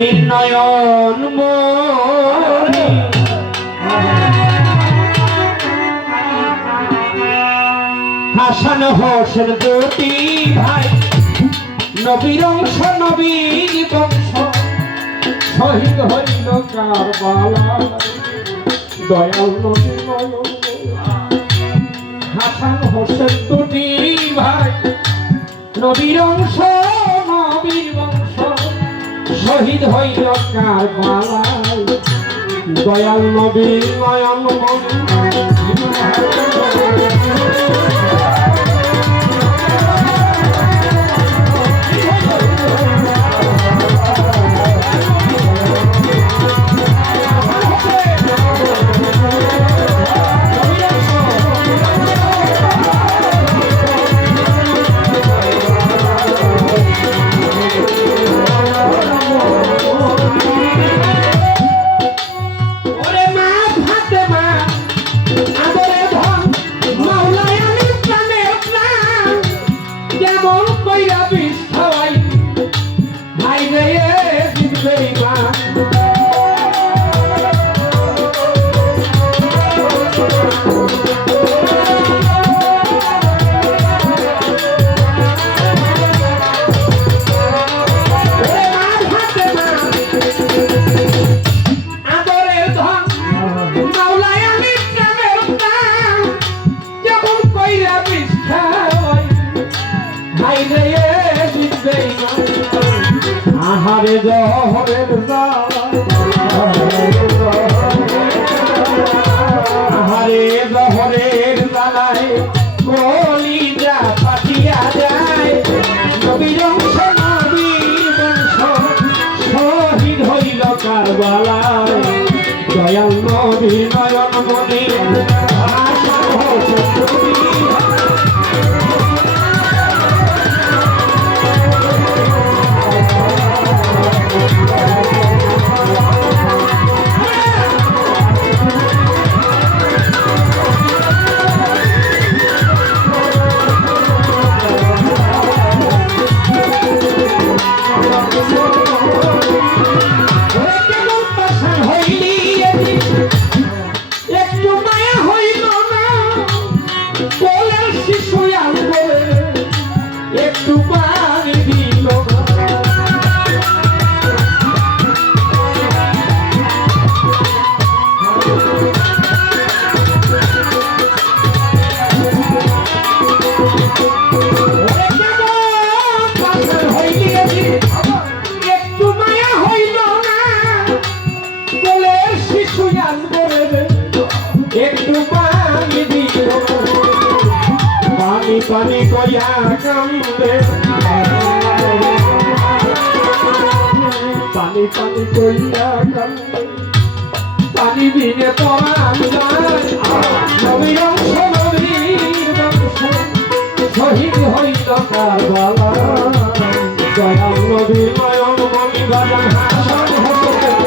নয়ন মনি হাসান হোসেন দুটি ভাই নবীর অংশ নবীর বংশ শহীদ হইল কারবালায় দয়াল নবী নয়ন হাসান হোসেন দুটি ভাই নবীর অংশ নবীর বংশ শহীদ হইল কারবালায় দয়াল নবীর নয়ন মনি আহারে জহরের আহারে জহরের জ্বালায় কলিজা ফাটিয়া যায় নবীর অংশ নবীর বংশ শহীদ হইল কারবালায় দয়াল নবী নয়ন মনি হাসান হোসেন দুটি পানি কইয়া কান্দে পানি পানি কইয়া কান্দে পানি বিনে পরাণ যায় নবীর অংশ নবীর বংশ শহীদ হইল কারবালায় দয়াল নবী নয়ন মনি বাজান হাসান হোসেন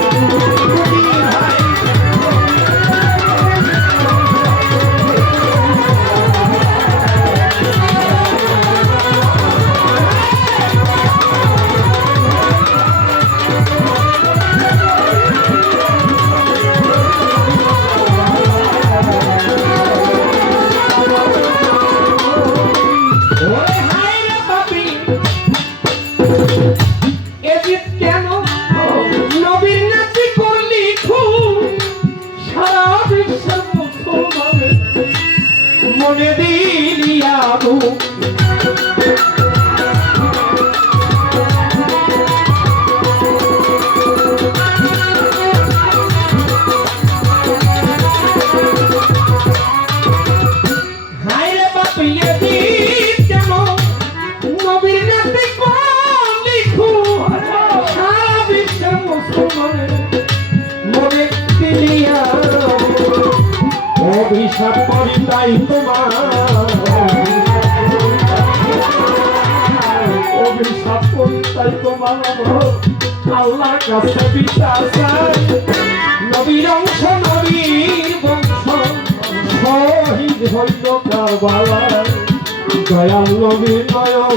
মনে দিলিয়া হায়রে বাপিয়ে দিন কেন নবীর নাতি লিখু সারা বিশ্বের মুসলমানের মনে দিলিয়া অভিশাপ করি তাই তোমার অভিশাপ করি তাই তোমার আল্লাহর কাছে বিচার চাই নবীর অংশ নবীর বংশ শহীদ হইল কারবালায় দয়াল নবী নয়ন